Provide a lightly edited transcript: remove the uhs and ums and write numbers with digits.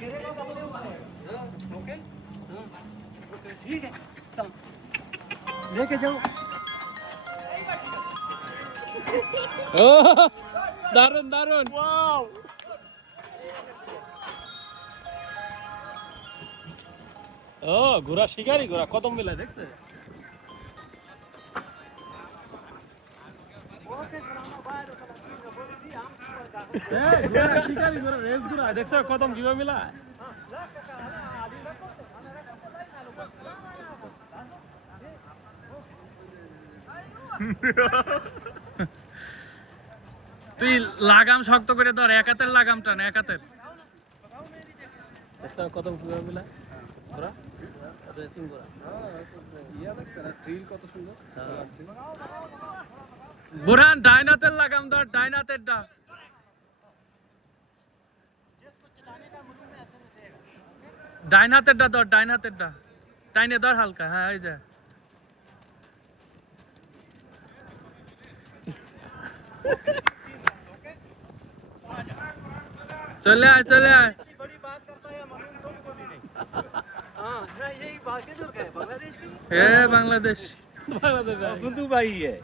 okay ठीक है चल लेके जाओ দারুন দারুন वाओ ও ঘোড়া শিকারি ঘোড়া কদম মিলাই দেখছে ঘোড়া শিকারি ঘোড়া রেস ঘোড়া দেখছো কদম কিভাবে মিলায় তুই লাগাম শক্ত করে ধর এক হাতের লাগাম টান এক হাতের দেখছো কদম কিভাবে মিলায় ঘোড়া রেসিং ঘোড়া ইয়া দেখছ না ট্রিল কত সুন্দর বুরহান ডাইনাতের লাগাম ধর ডাইনাতের ডা ডাইনাতের ডা ধর ডাইনাতের ডা টাইনে ধর হালকা হ্যাঁ এই যা चले आए बड़ी बात करता है मालूम तुमको भी नहीं हाँ यही बात किधर का है बांग्लादेश की ए बांग्लादेश बुंदू भाई है